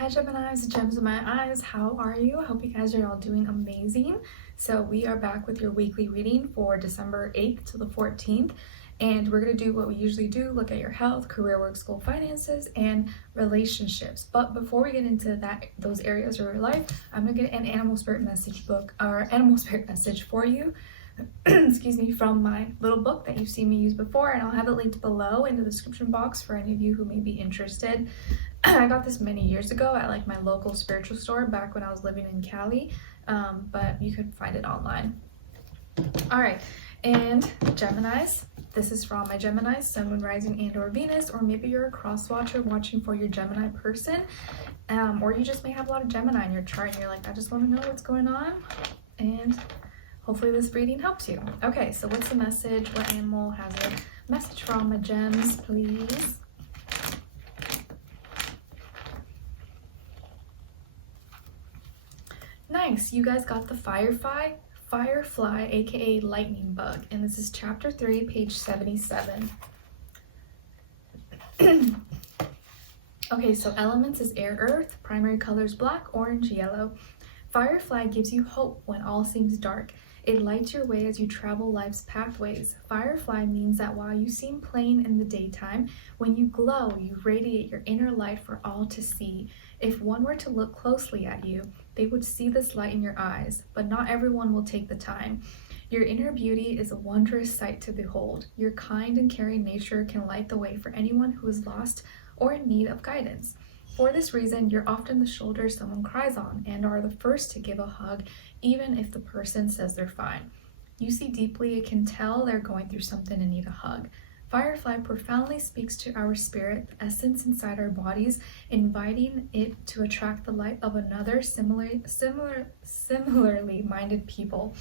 Hi Geminis, gems in my eyes, how are you? I hope you guys are all doing amazing. So we are back with your weekly reading for December 8th to the 14th, and we're going to do what we usually do, look at your health, career, work, school, finances, and relationships. But before we get into those areas of your life, I'm going to get an animal spirit message book, or animal spirit message for you. Excuse me, from my little book that you've seen me use before, and I'll have it linked below in the description box for any of you who may be interested. I got this many years ago at like my local spiritual store back when I was living in Cali, but you could find it online. All right, and Geminis, this is for all my Geminis, Sun, Moon, Rising, and or Venus, or maybe you're a cross watcher watching for your Gemini person, or you just may have a lot of Gemini in your chart and you're like, I just want to know what's going on, and hopefully this reading helps you. Okay, so what's the message? What animal has a message for all my gems, please? Nice, you guys got the Firefly, aka lightning bug, and this is chapter 3, page 77. Okay, so elements is air, earth, primary colors black, orange, yellow. Firefly gives you hope when all seems dark. It lights your way as you travel life's pathways. Firefly means that while you seem plain in the daytime, when you glow, you radiate your inner light for all to see. If one were to look closely at you, they would see this light in your eyes, but not everyone will take the time. Your inner beauty is a wondrous sight to behold. Your kind and caring nature can light the way for anyone who is lost or in need of guidance. For this reason, you're often the shoulder someone cries on and are the first to give a hug, even if the person says they're fine. You see deeply and can tell they're going through something and need a hug. Firefly profoundly speaks to our spirit, the essence inside our bodies, inviting it to attract the light of another similarly minded people.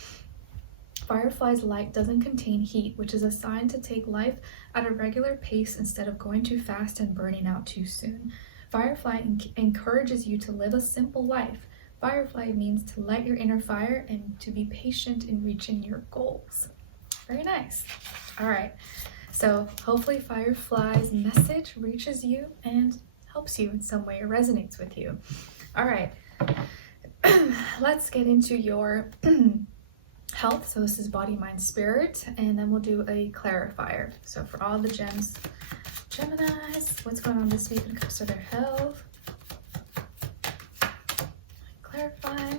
Firefly's light doesn't contain heat, which is a sign to take life at a regular pace instead of going too fast and burning out too soon. Firefly encourages you to live a simple life. Firefly means to light your inner fire and to be patient in reaching your goals. Very nice. All right. So hopefully Firefly's message reaches you and helps you in some way or resonates with you. All right. Let's get into your health. So this is body, mind, spirit, and then we'll do a clarifier. So for all the gems, Geminis, what's going on this week when it comes to their health? Clarify.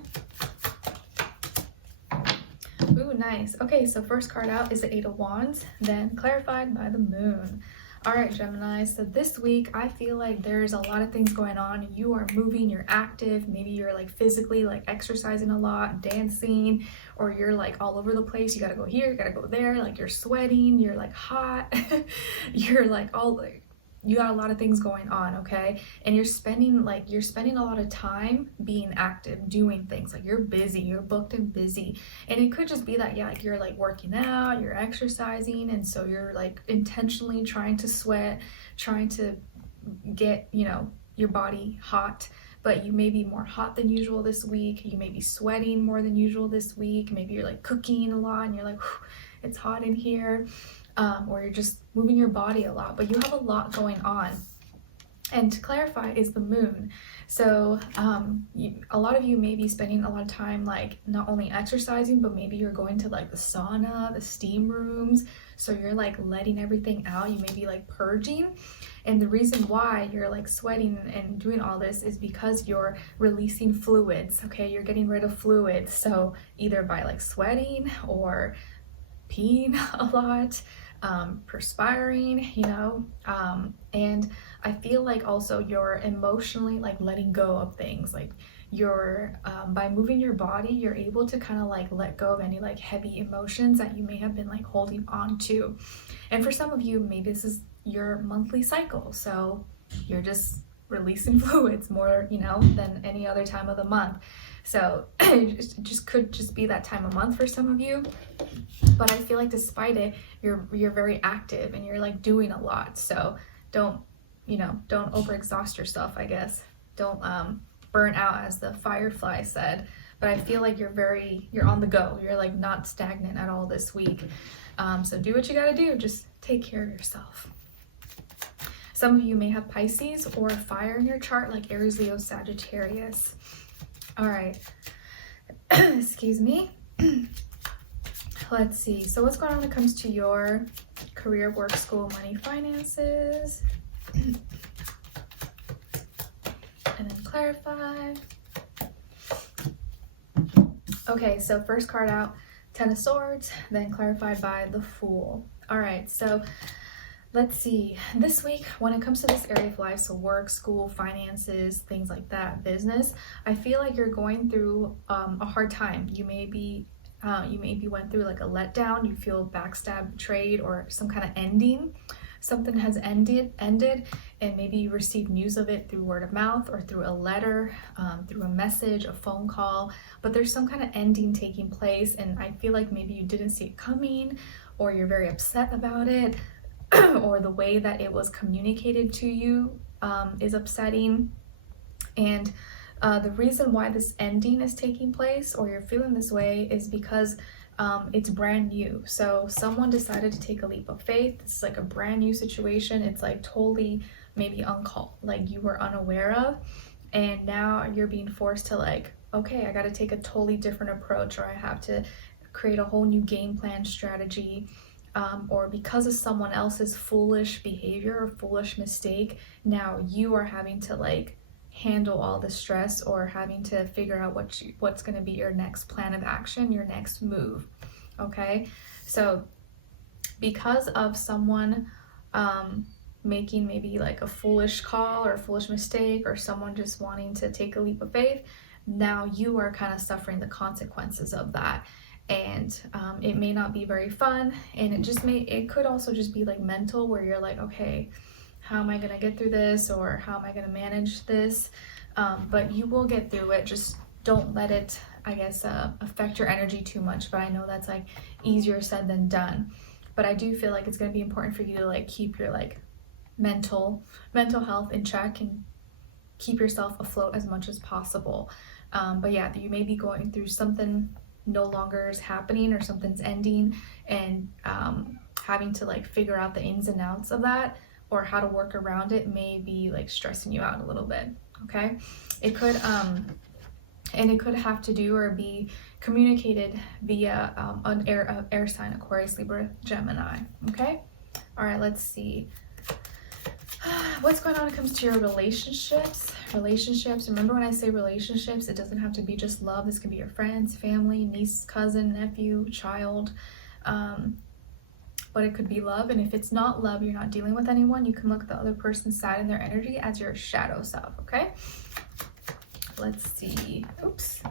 Ooh, nice. Okay, so first card out is the Eight of Wands, then clarified by the Moon. All right, Gemini, so this week I feel like there's a lot of things going on. You are moving, you're active, maybe you're like physically like exercising a lot, dancing, or you're like all over the place. You gotta go here, you gotta go there, like you're sweating, you're like hot, you're like you got a lot of things going on, okay? And you're spending a lot of time being active, doing things, like you're busy, you're booked and busy. And it could just be that, yeah, like you're like working out, you're exercising, and so you're like intentionally trying to sweat, trying to get, your body hot, but you may be more hot than usual this week. You may be sweating more than usual this week. Maybe you're like cooking a lot and you're like, it's hot in here. Or you're just moving your body a lot, but you have a lot going on. And to clarify is the Moon. So a lot of you may be spending a lot of time like not only exercising, but maybe you're going to like the sauna, the steam rooms. So you're like letting everything out. You may be like purging. And the reason why you're like sweating and doing all this is because you're releasing fluids, okay? You're getting rid of fluids. So either by like sweating or peeing a lot, perspiring, and I feel like also you're emotionally like letting go of things. Like you're by moving your body, you're able to kind of like let go of any like heavy emotions that you may have been like holding on to. And for some of you, maybe this is your monthly cycle, so you're just releasing fluids more than any other time of the month. So it just could just be that time of month for some of you. But I feel like despite it, you're very active and you're like doing a lot. So don't overexhaust yourself, I guess. Don't burn out, as the Firefly said. But I feel like you're on the go. You're like not stagnant at all this week. So do what you gotta do. Just take care of yourself. Some of you may have Pisces or fire in your chart, like Aries, Leo, Sagittarius. All right. Excuse me. Let's see. So what's going on when it comes to your career, work, school, money, finances? And then clarify. Okay, so first card out, Ten of Swords, then clarified by the Fool. All right, so let's see. This week, when it comes to this area of life, so work, school, finances, things like that, business, I feel like you're going through a hard time. You maybe went through like a letdown. You feel backstabbed, betrayed, or some kind of ending. Something has ended, and maybe you received news of it through word of mouth or through a letter, through a message, a phone call, but there's some kind of ending taking place, and I feel like maybe you didn't see it coming, or you're very upset about it, or the way that it was communicated to you is upsetting. And the reason why this ending is taking place, or you're feeling this way, is because it's brand new. So someone decided to take a leap of faith. It's like a brand new situation. It's like totally maybe uncalled, like you were unaware of, and now you're being forced to like, okay, I got to take a totally different approach, or I have to create a whole new game plan strategy, or because of someone else's foolish behavior or foolish mistake, now you are having to like handle all the stress, or having to figure out what's going to be your next plan of action, your next move. Okay, so because of someone making maybe like a foolish call or a foolish mistake, or someone just wanting to take a leap of faith, now you are kind of suffering the consequences of that. And it may not be very fun, and it could also just be like mental, where you're like, okay, how am I going to get through this, or how am I going to manage this? But you will get through it. Just don't let it, I guess, affect your energy too much. But I know that's like easier said than done. But I do feel like it's going to be important for you to like keep your like mental health in check, and keep yourself afloat as much as possible. But yeah, you may be going through something no longer is happening, or something's ending, and having to like figure out the ins and outs of that, or how to work around it, may be like stressing you out a little bit. Okay, it could and it could have to do or be communicated via an air sign, Aquarius, Libra, Gemini. Okay, all right, let's see what's going on when it comes to your relationships. Remember, when I say relationships, it doesn't have to be just love. This can be your friends, family, niece, cousin, nephew, child, but it could be love. And if it's not love, you're not dealing with anyone, you can look at the other person's side and their energy as your shadow self. Okay, let's see. Oops.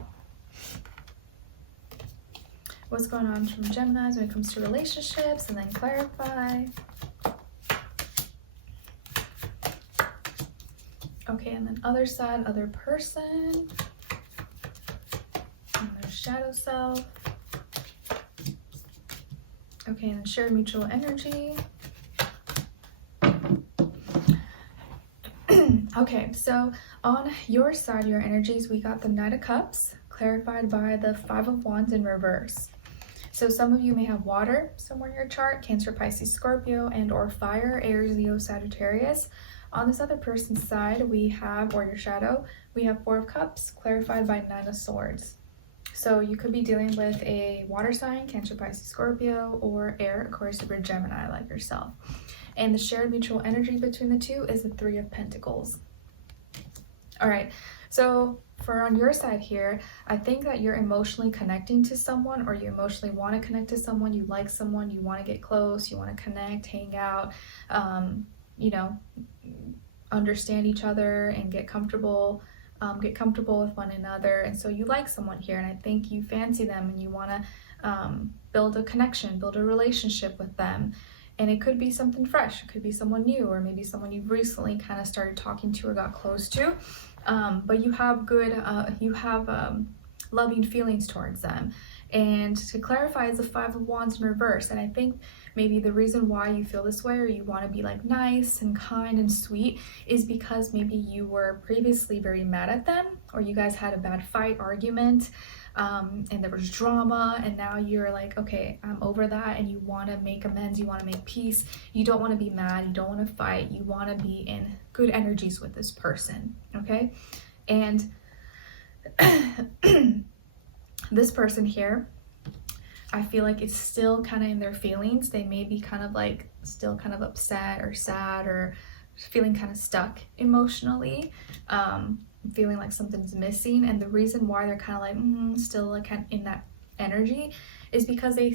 What's going on from Geminis when it comes to relationships, and then clarify. Okay, and then other side, other person, and their shadow self. Okay, and then shared mutual energy. Okay, so on your side, your energies, we got the Knight of Cups, clarified by the Five of Wands in reverse. So some of you may have water somewhere in your chart, Cancer, Pisces, Scorpio, and or fire, Aries, Leo, Sagittarius. On this other person's side, we have, or your shadow, we have Four of Cups, clarified by Nine of Swords. So you could be dealing with a water sign, Cancer, Pisces, Scorpio, or air, Aquarius, Libra, Gemini, like yourself. And the shared mutual energy between the two is the Three of Pentacles. All right, so for on your side here, I think that you're emotionally connecting to someone, or you emotionally want to connect to someone, you like someone, you want to get close, you want to connect, hang out, you know, understand each other and get comfortable with one another. And so you like someone here, and I think you fancy them, and you want to build a connection, build a relationship with them. And it could be something fresh, it could be someone new, or maybe someone you've recently kind of started talking to or got close to. But you have loving feelings towards them. And to clarify, it's the Five of Wands in reverse. And I think maybe the reason why you feel this way, or you want to be like nice and kind and sweet, is because maybe you were previously very mad at them, or you guys had a bad fight, argument, and there was drama, and now you're like, okay, I'm over that, and you want to make amends, you want to make peace, you don't want to be mad, you don't want to fight, you want to be in good energies with this person, okay? And this person here, I feel like it's still kind of in their feelings. They may be kind of like still kind of upset or sad or feeling kind of stuck emotionally, feeling like something's missing. And the reason why they're kind of like still like kind of in that energy is because they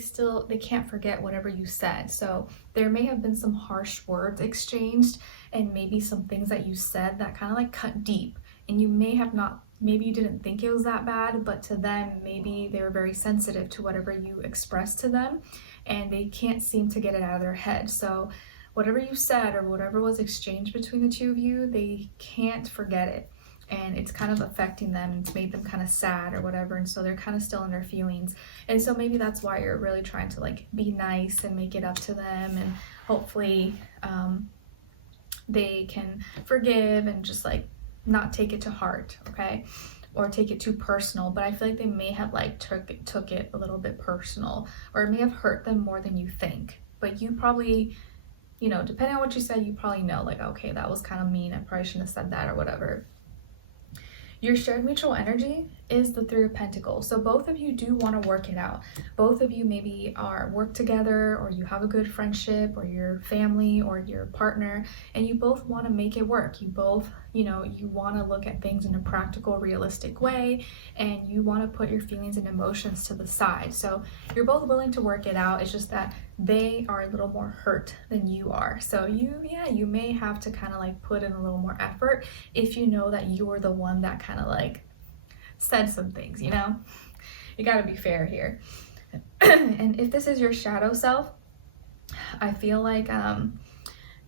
can't forget whatever you said. So there may have been some harsh words exchanged, and maybe some things that you said that kind of like cut deep, and you may have not, maybe you didn't think it was that bad, but to them, maybe they were very sensitive to whatever you expressed to them, and they can't seem to get it out of their head. So whatever you said or whatever was exchanged between the two of you, they can't forget it. And it's kind of affecting them, and it's made them kind of sad or whatever. And so they're kind of still in their feelings. And so maybe that's why you're really trying to like be nice and make it up to them. And hopefully they can forgive and just like not take it to heart, okay? Or take it too personal. But I feel like they may have like took it a little bit personal, or it may have hurt them more than you think. But you probably, you know, depending on what you said, you probably know like, okay, that was kind of mean, I probably shouldn't have said that or whatever. Your shared mutual energy is the Three of Pentacles. So both of you do want to work it out. Both of you maybe are work together, or you have a good friendship, or your family, or your partner, and you both want to make it work. You both, you know, you want to look at things in a practical, realistic way, and you want to put your feelings and emotions to the side. So you're both willing to work it out. It's just that they are a little more hurt than you are. So you may have to kind of like put in a little more effort if you know that you're the one that kind of like said some things, you know? You got to be fair here. And if this is your shadow self, I feel like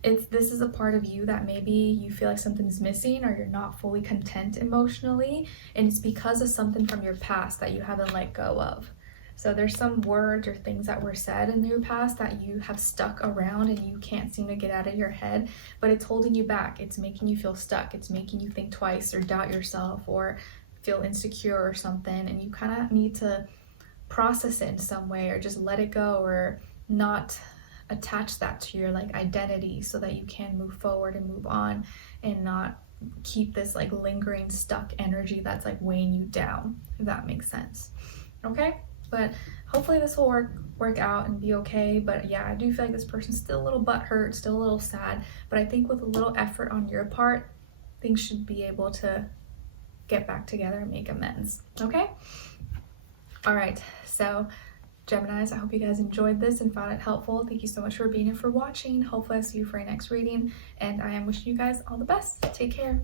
this is a part of you that maybe you feel like something's missing, or you're not fully content emotionally, and it's because of something from your past that you haven't let go of. So there's some words or things that were said in your past that you have stuck around and you can't seem to get out of your head, but it's holding you back. It's making you feel stuck. It's making you think twice or doubt yourself or feel insecure or something, and you kind of need to process it in some way, or just let it go, or not attach that to your like identity, so that you can move forward and move on, and not keep this like lingering stuck energy that's like weighing you down, if that makes sense. Okay, but hopefully this will work out and be okay. But yeah, I do feel like this person's still a little butthurt, still a little sad, but I think with a little effort on your part, things should be able to get back together and make amends. Okay, all right, so Geminis, I hope you guys enjoyed this and found it helpful. Thank you so much for being here, for watching. Hopefully I'll see you for our next reading, and I am wishing you guys all the best. Take care.